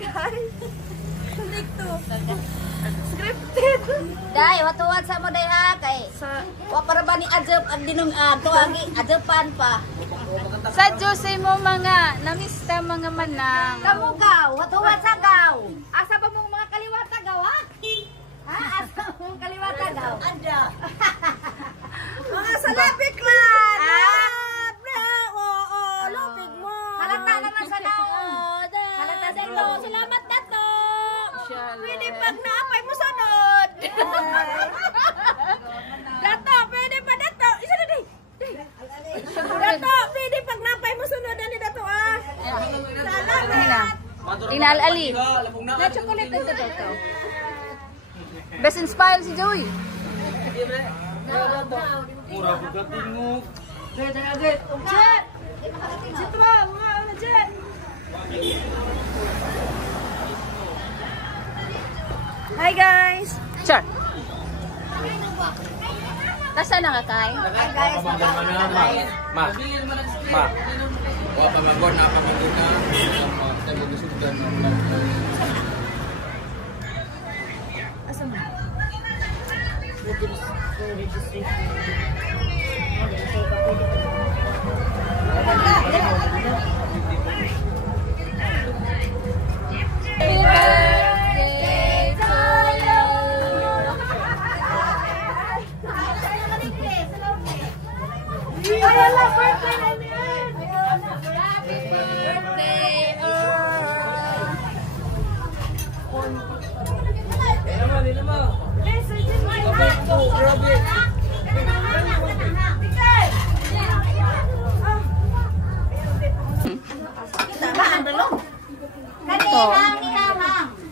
guys. Scripted. Day, watuwat sa mo day ha kay. Wa para ba ni adjep ang dinong tuwagi adjepan pa. Sa Jose mo mga namista mga manang. Kamu gaw, watuwat sa gaw. Asa ba mong mga kaliwata gaw ha? Ha, asa mong kaliwata gaw? Anda. Mga salapik lang. Lupig mo. Halata naman sa daw. Halata sa ito. Salamat dato. Pwede pag naapay mo sunod. Dato, pwede pa dato. Isa na day. Dato, pwede pag naapay mo sunod ani dato ah. Salamat. Inaalali. Na chocolate ito dato. Best inspired si Joey. Murah buka tinguk. Jet. Jet ba, mga ano jet. Hi guys. Sure. Tasa na ka kay? Guys, Ma. Wa pamagon na pamaguna. Sa lusudan. Asa mo?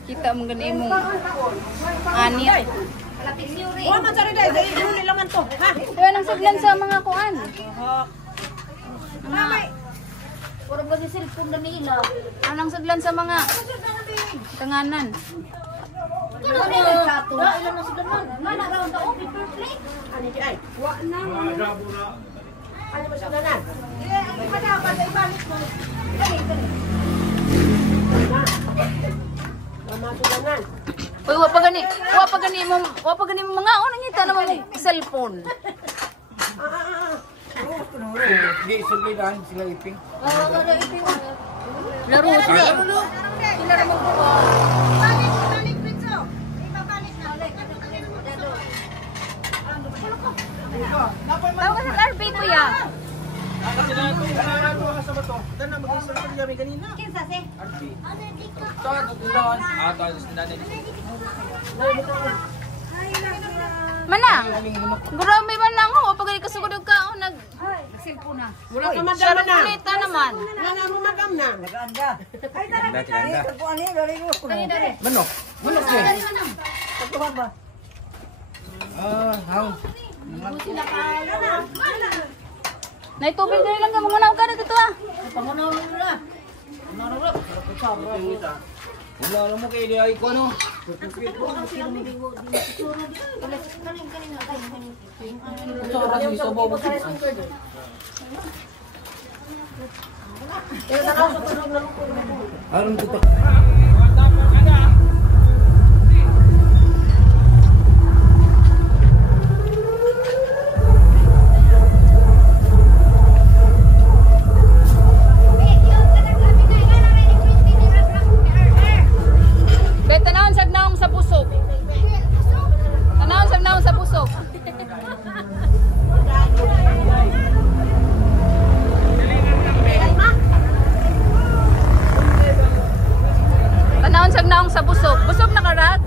Kita mong gani mong ani. Wa man sari day, dili lang man to. Ha? Kaya nang saglan sa mga kuan. Mamay. puro ba si cellphone na nila? Anang saglan sa mga tanganan. Ano na to? Ilan na sila man? Mana round ako paper plate. Ani di ay. Wa na. Ano ba siya ganan? Iba na ba ibalik mo. Mama sudanan. Uy, wa pa gani mo mga unang ngita naman mo cellphone. Di sulidan sila iping. Laro sila. Sila na magbuka. Balik pizzo. Ibabalik na. Tawag ka sa RB kuya. Kinsa si? Manang. Gurami man lang ho pag kasugod ka nag cellphone na. Mura ka man Share na. kulita naman. Nana mo magam na. Ganda. Dali dali. Manok. Manok din. How? Nay tubig dali lang ka mangunaw ka na dito ah. Pangunaw na. Wala lang mo kayo di ay ko no. Aron tutok. Tanawon sag naong sa pusok. Tanawon sag naong sa pusok. Tanawon sag naong sa busog. Busog na karag.